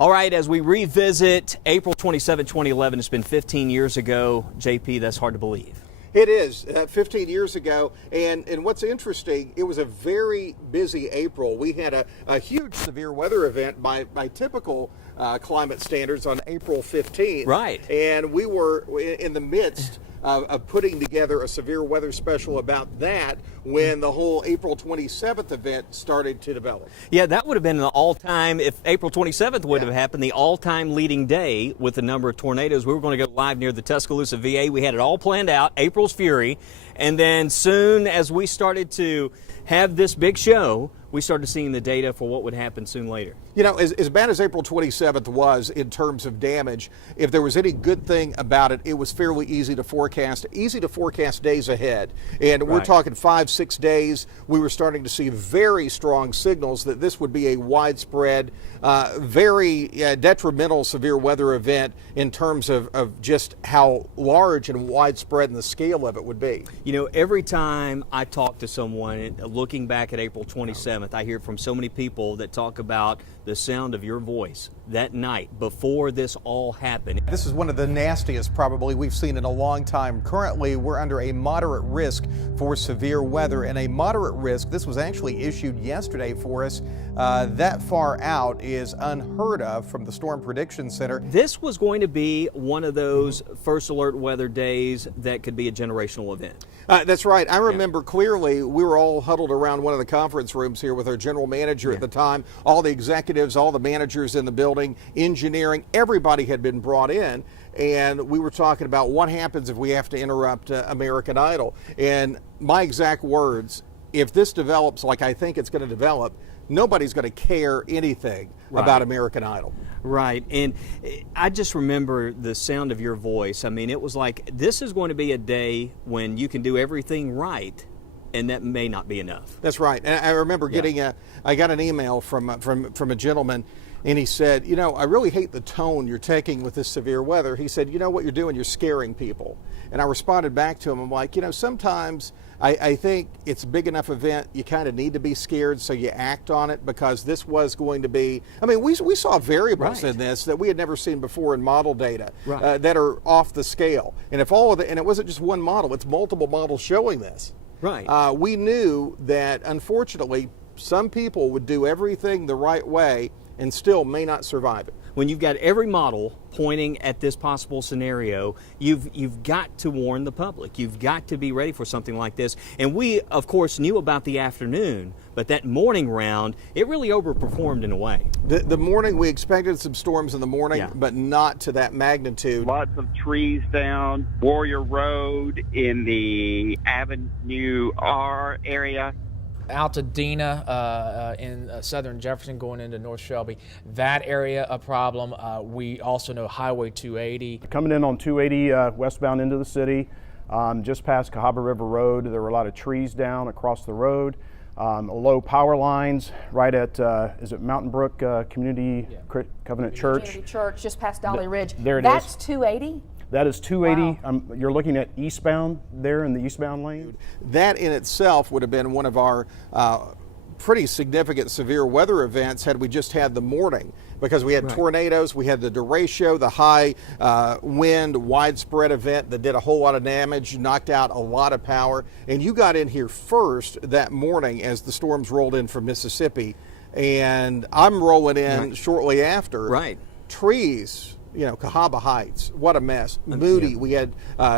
All right, as we revisit April 27, 2011, it's been 15 years ago. JP, that's hard to believe. It is, 15 years ago, and what's interesting, it was a very busy April. We had a huge severe weather event by typical climate standards on April 15th. Right. And we were in the midst of putting together a severe weather special about that when the whole April 27th event started to develop. Yeah, that would have been an all-time, if April 27th would have happened, the all-time leading day with the number of tornadoes. We were going to go live near the Tuscaloosa VA. We had it all planned out, April's Fury. And then soon as we started to have this big show, we started seeing the data for what would happen soon later. You know, as bad as April 27th was in terms of damage, if there was any good thing about it, it was fairly easy to forecast days ahead. And we're talking 5-6 days. We were starting to see very strong signals that this would be a widespread, very detrimental severe weather event in terms of just how large and widespread and the scale of it would be. You know, every time I talk to someone looking back at April 27th, I hear from so many people that talk about the sound of your voice that night before this all happened. This is one of the nastiest probably we've seen in a long time. Currently, we're under a moderate risk for severe weather, and a moderate risk, this was actually issued yesterday for us, that far out is unheard of from the Storm Prediction Center. This was going to be one of those first alert weather days that could be a generational event. That's right. I remember clearly we were all huddled around one of the conference rooms here with our general manager at the time, all the executives, all the managers in the building, engineering, everybody had been brought in, and we were talking about what happens if we have to interrupt American Idol. And my exact words, if this develops like I think it's going to develop, nobody's going to care anything about American Idol. Right, and I just remember the sound of your voice. I mean, it was like, this is going to be a day when you can do everything right, and that may not be enough. That's right. And I remember getting I got an email from a gentleman, and he said, you know, I really hate the tone you're taking with this severe weather. He said, you know what you're doing? You're scaring people. And I responded back to him, I'm like, you know, sometimes I think it's a big enough event, you kind of need to be scared, so you act on it, because this was going to be, I mean, we saw variables in this that we had never seen before in model data that are off the scale. And if all of it, and it wasn't just one model, it's multiple models showing this. Right. We knew that, unfortunately, some people would do everything the right way and still may not survive it. When you've got every model pointing at this possible scenario, you've got to warn the public. You've got to be ready for something like this. And we, of course, knew about the afternoon, but that morning round, it really overperformed in a way. The morning, we expected some storms in the morning, but not to that magnitude. Lots of trees down Warrior Road in the Avenue R area. Altadena in southern Jefferson going into North Shelby, that area a problem. We also know Highway 280. Coming in on 280 westbound into the city, just past Cahaba River Road, there were a lot of trees down across the road. Low power lines right at, is it Mountain Brook Community Covenant Church? Community Church, just past Dolly Ridge. There it That's is. 280? That is 280. Wow. You're looking at eastbound there in the eastbound lane. That in itself would have been one of our pretty significant severe weather events had we just had the morning, because we had tornadoes, we had the derecho, the high wind, widespread event that did a whole lot of damage, knocked out a lot of power. And you got in here first that morning as the storms rolled in from Mississippi, and I'm rolling in shortly after. Trees, you know, Cahaba Heights, what a mess. Moody, we had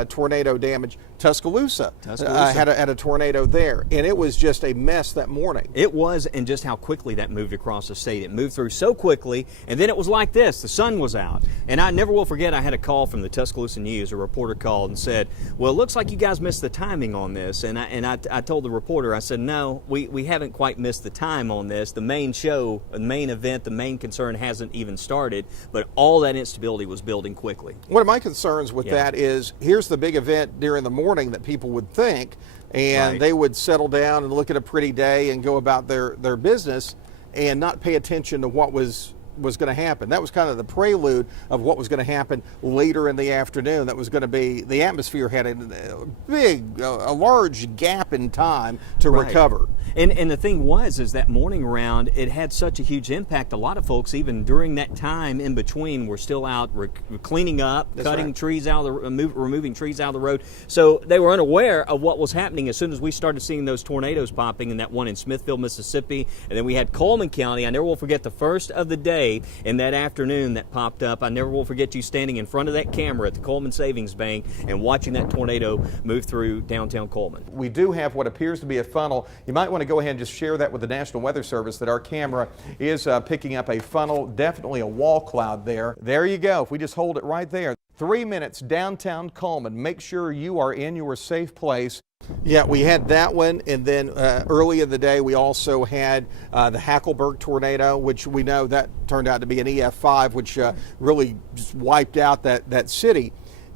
tornado damage. Tuscaloosa, had a tornado there, and it was just a mess that morning. It was, and just how quickly that moved across the state. It moved through so quickly, and then it was like this. The sun was out. And I never will forget, I had a call from the Tuscaloosa News. A reporter called and said, well, it looks like you guys missed the timing on this. And I told the reporter, I said, no, we haven't quite missed the time on this. The main show, the main event, the main concern hasn't even started, but all that instability was building quickly. One of my concerns with that is, here's the big event during the morning that people would think, and they would settle down and look at a pretty day and go about their business and not pay attention to what was was going to happen. That was kind of the prelude of what was going to happen later in the afternoon. That was going to be, the atmosphere had a large gap in time to recover. And the thing was, is that morning round, it had such a huge impact. A lot of folks, even during that time in between, were still out cleaning up, cutting trees out of the, removing trees out of the road. So they were unaware of what was happening as soon as we started seeing those tornadoes popping, and that one in Smithville, Mississippi, and then we had Coleman County. I never will forget the first of the day in that afternoon that popped up. I never will forget you standing in front of that camera at the Coleman Savings Bank and watching that tornado move through downtown Coleman. We do have what appears to be a funnel. You might want to go ahead and just share that with the National Weather Service, that our camera is picking up a funnel, definitely a wall cloud there. There you go. If we just hold it right there. 3 minutes downtown Coleman. Make sure you are in your safe place. Yeah, we had that one, and then early in the day we also had the Hackleburg tornado, which we know that turned out to be an EF5, which really just wiped out that city.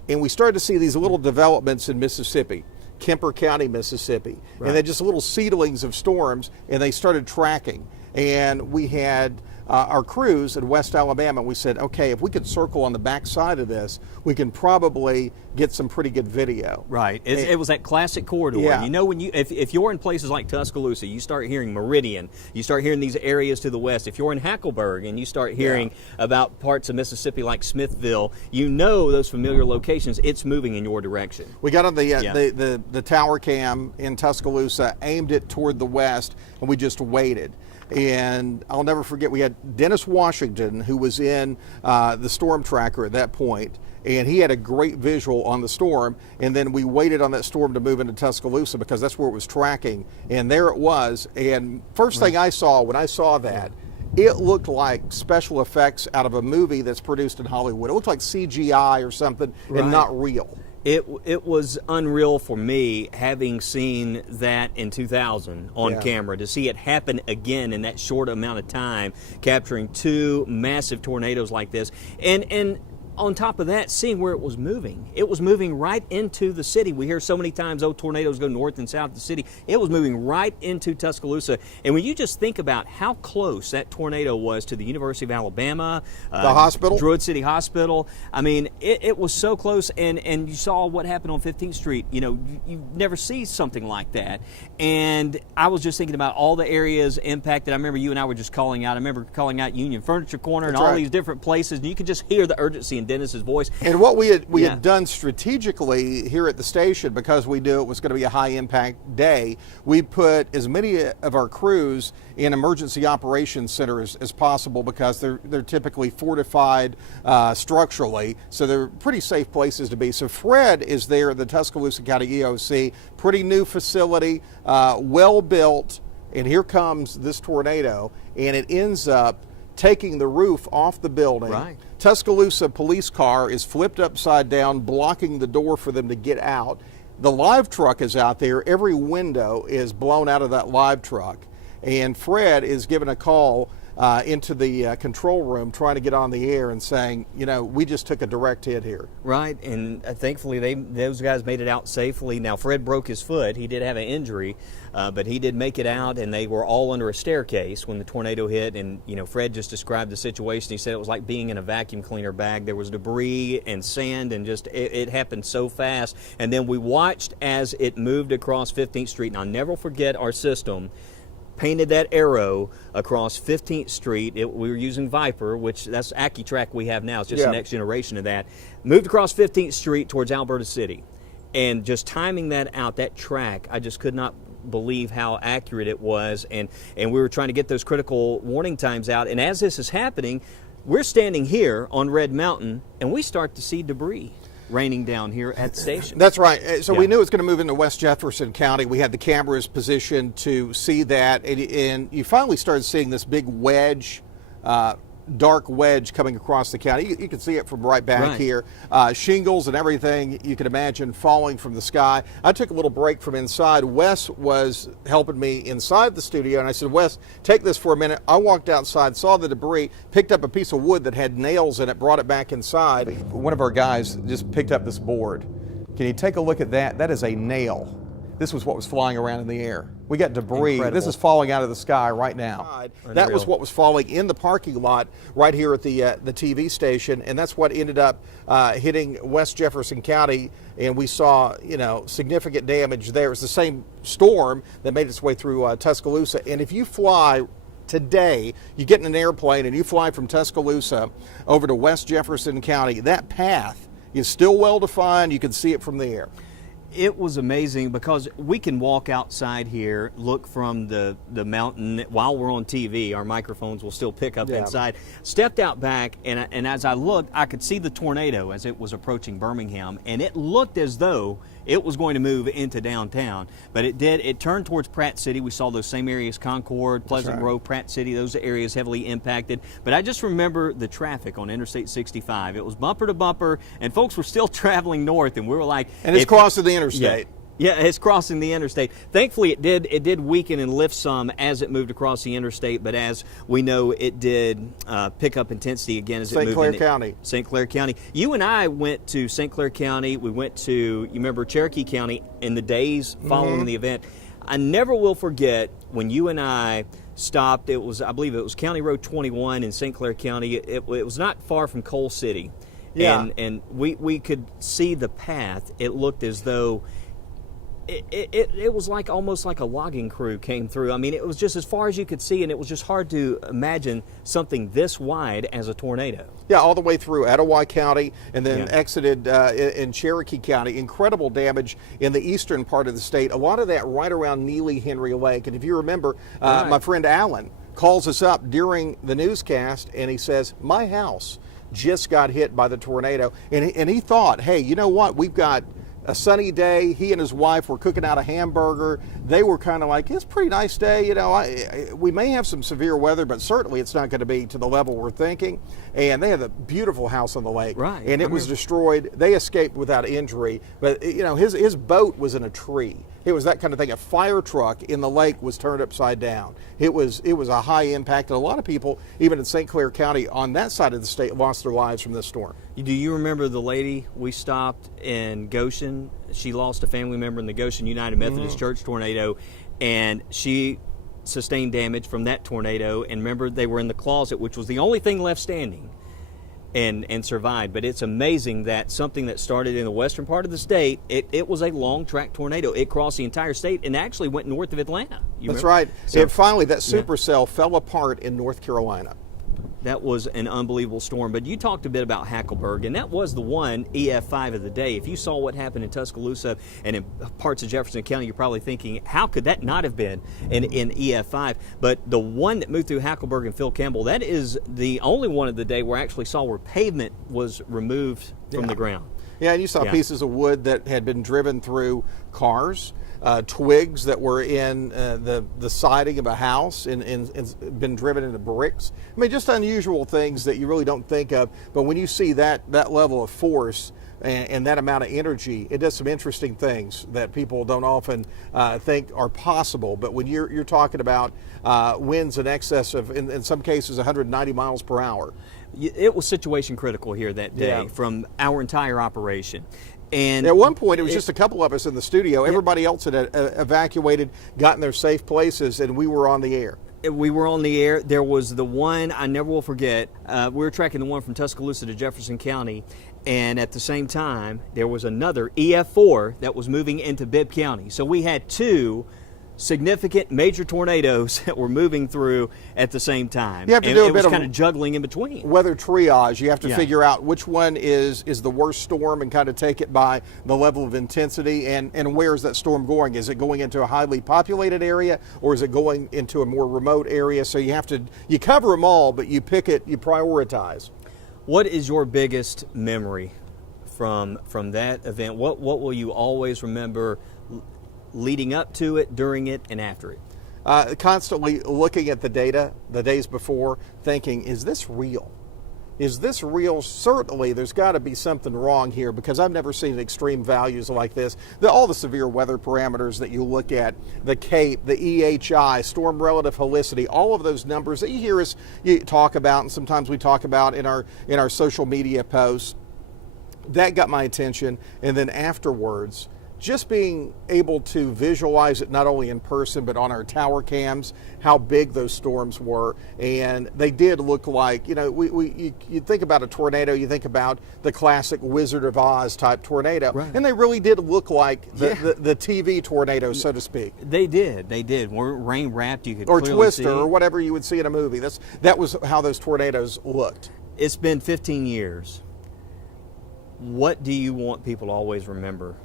And we started to see these little developments in Mississippi, Kemper County, Mississippi, and they're just little seedlings of storms, and they started tracking. And we had our crews in West Alabama. We said, okay, if we could circle on the back side of this, we can probably get some pretty good video. Right. It was that classic corridor. Yeah. You know, when if you're in places like Tuscaloosa, you start hearing Meridian, you start hearing these areas to the west. If you're in Hackleburg and you start hearing about parts of Mississippi like Smithville, you know those familiar locations, it's moving in your direction. We got on the tower cam in Tuscaloosa, aimed it toward the west, and we just waited. And I'll never forget, we had Dennis Washington, who was in the storm tracker at that point, and he had a great visual on the storm. And then we waited on that storm to move into Tuscaloosa because that's where it was tracking. And there it was. And first thing I saw when I saw that, it looked like special effects out of a movie that's produced in Hollywood. It looked like CGI or something, and not real. It was unreal for me, having seen that in 2000 on camera, to see it happen again in that short amount of time, capturing two massive tornadoes like this. And on top of that, seeing where it was moving right into the city. We hear so many times, oh, tornadoes go north and south of the city. It was moving right into Tuscaloosa. And when you just think about how close that tornado was to the University of Alabama, the hospital, Druid City Hospital, I mean, it was so close. And you saw what happened on 15th Street. You know, you never see something like that. And I was just thinking about all the areas impacted. I remember you and I were just calling out. I remember calling out Union Furniture Corner and all these different places. And you could just hear the urgency in Dennis's voice. And what we had done strategically here at the station, because we knew it was going to be a high impact day, we put as many of our crews in emergency operations centers as possible, because they're typically fortified structurally, so they're pretty safe places to be. So Fred is there at the Tuscaloosa County EOC, pretty new facility, well built, and here comes this tornado, and it ends up taking the roof off the building. Right. Tuscaloosa police car is flipped upside down, blocking the door for them to get out. The live truck is out there. Every window is blown out of that live truck. And Fred is given a call into the control room, trying to get on the air and saying, you know, we just took a direct hit here. Right, and thankfully those guys made it out safely. Now, Fred broke his foot. He did have an injury, but he did make it out, and they were all under a staircase when the tornado hit. And, you know, Fred just described the situation. He said it was like being in a vacuum cleaner bag. There was debris and sand, and just it happened so fast. And then we watched as it moved across 15th Street, and I'll never forget our system painted that arrow across 15th Street. We were using Viper, which that's AccuTrack we have now. It's just the next generation of that. Moved across 15th Street towards Alberta City. And just timing that out, that track, I just could not believe how accurate it was. And we were trying to get those critical warning times out. And as this is happening, we're standing here on Red Mountain, and we start to see debris raining down here at the station. That's right. So we knew it was going to move into West Jefferson County. We had the cameras positioned to see that, and you finally started seeing this big wedge, dark wedge coming across the county. You can see it from right back here. Shingles and everything you can imagine falling from the sky. I took a little break from inside. Wes was helping me inside the studio, and I said, Wes, take this for a minute. I walked outside, saw the debris, picked up a piece of wood that had nails in it, brought it back inside. One of our guys just picked up this board. Can you take a look at that? That is a nail. This was what was flying around in the air. We got debris. Incredible. This is falling out of the sky right now. That was what was falling in the parking lot right here at the TV station, and that's what ended up hitting West Jefferson County. And we saw, significant damage there. It's the same storm that made its way through Tuscaloosa. And if you fly today, you get in an airplane and you fly from Tuscaloosa over to West Jefferson County, that path is still well defined. You can see it from the air. It was amazing because we can walk outside here, look from the mountain while we're on TV. Our microphones will still pick up inside. Stepped out back, and as I looked, I could see the tornado as it was approaching Birmingham, and it looked as though it was going to move into downtown, but it did. It turned towards Pratt City. We saw those same areas: Concord, Pleasant Grove, Pratt City. Those areas heavily impacted. But I just remember the traffic on Interstate 65. It was bumper to bumper, and folks were still traveling north, and we were like, and it's crossing the interstate. Yeah, it's crossing the interstate. Thankfully, it did weaken and lift some as it moved across the interstate, but as we know, it did pick up intensity again as it moved into St. Clair County. You and I went to St. Clair County. We went to, you remember, Cherokee County in the days following the event. I never will forget when you and I stopped. It was, I believe it was County Road 21 in St. Clair County. It was not far from Coal City. Yeah. And we could see the path. It looked as though it was like almost like a logging crew came through. I mean, it was just as far as you could see, and it was just hard to imagine something this wide as a tornado. Yeah, all the way through Etowah County, and then exited in Cherokee County. Incredible damage in the eastern part of the state. A lot of that right around Neely Henry Lake. And if you remember, my friend Alan calls us up during the newscast, and he says, my house just got hit by the tornado. And he thought, hey, you know what? We've got a sunny day. He and his wife were cooking out a hamburger. They were kind of like, it's a pretty nice day. We may have some severe weather, but certainly it's not going to be to the level we're thinking. And they had a beautiful house on the lake. Right. And it was destroyed. They escaped without injury. But, his boat was in a tree. It was that kind of thing. A fire truck in the lake was turned upside down. It was a high impact. And a lot of people, even in St. Clair County on that side of the state, lost their lives from this storm. Do you remember the lady we stopped in Goshen? She lost a family member in the Goshen United Methodist Church tornado, and she sustained damage from that tornado. And remember, they were in the closet, which was the only thing left standing, and survived. But it's amazing that something that started in the western part of the state, it was a long track tornado. It crossed the entire state and actually went north of Atlanta. That's right. So, finally, that supercell fell apart in North Carolina. That was an unbelievable storm. But you talked a bit about Hackleburg, and that was the one EF5 of the day. If you saw what happened in Tuscaloosa and in parts of Jefferson County, you're probably thinking, how could that not have been in EF5? But the one that moved through Hackleburg and Phil Campbell, that is the only one of the day where I actually saw where pavement was removed from the ground. Yeah, and you saw pieces of wood that had been driven through cars. Twigs that were in the siding of a house and been driven into bricks. I mean, just unusual things that you really don't think of. But when you see that level of force and that amount of energy, it does some interesting things that people don't often think are possible. But when you're talking about winds in excess of, in some cases, 190 miles per hour. It was situation critical here that day from our entire operation. And at one point, it was just a couple of us in the studio. Everybody else had evacuated, gotten their safe places, and we were on the air. We were on the air. There was the one I never will forget. We were tracking the one from Tuscaloosa to Jefferson County, and at the same time, there was another EF4 that was moving into Bibb County. So we had two significant major tornadoes that were moving through at the same time. You have to do a bit of kind of juggling in between. Weather triage. You have to figure out which one is the worst storm and kind of take it by the level of intensity and where is that storm going? Is it going into a highly populated area or is it going into a more remote area? So you cover them all, but you pick it, you prioritize. What is your biggest memory from that event? What will you always remember leading up to it, during it, and after it? Constantly looking at the data the days before, thinking, is this real? Is this real? Certainly, there's got to be something wrong here because I've never seen extreme values like this. All the severe weather parameters that you look at, the CAPE, the EHI, storm relative helicity, all of those numbers that you hear us talk about, and sometimes we talk about in our social media posts, that got my attention. And then afterwards, just being able to visualize it not only in person but on our tower cams, how big those storms were, and they did look like, you think about a tornado, you think about the classic Wizard of Oz type tornado, and they really did look like the TV tornado, so to speak. They did. Were rain wrapped. You could or clearly Twister see. or whatever you would see in a movie. That was how those tornadoes looked. It's been 15 years. What do you want people to always remember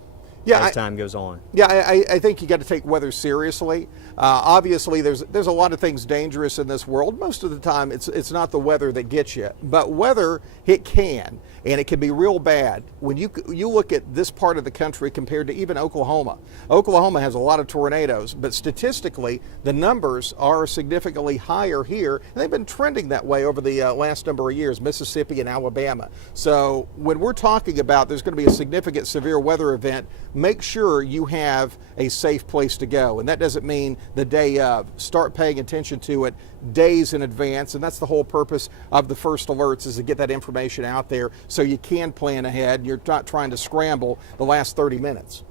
as time goes on? Yeah, I think you got to take weather seriously. Obviously, there's a lot of things dangerous in this world. Most of the time, it's not the weather that gets you, but weather, it can, and it can be real bad. When you look at this part of the country compared to even Oklahoma. Oklahoma has a lot of tornadoes, but statistically, the numbers are significantly higher here, and they've been trending that way over the last number of years, Mississippi and Alabama. So when we're talking about there's going to be a significant severe weather event, make sure you have a safe place to go. And that doesn't mean the day of. Start paying attention to it days in advance, and that's the whole purpose of the first alerts, is to get that information out there so you can plan ahead and you're not trying to scramble the last 30 minutes.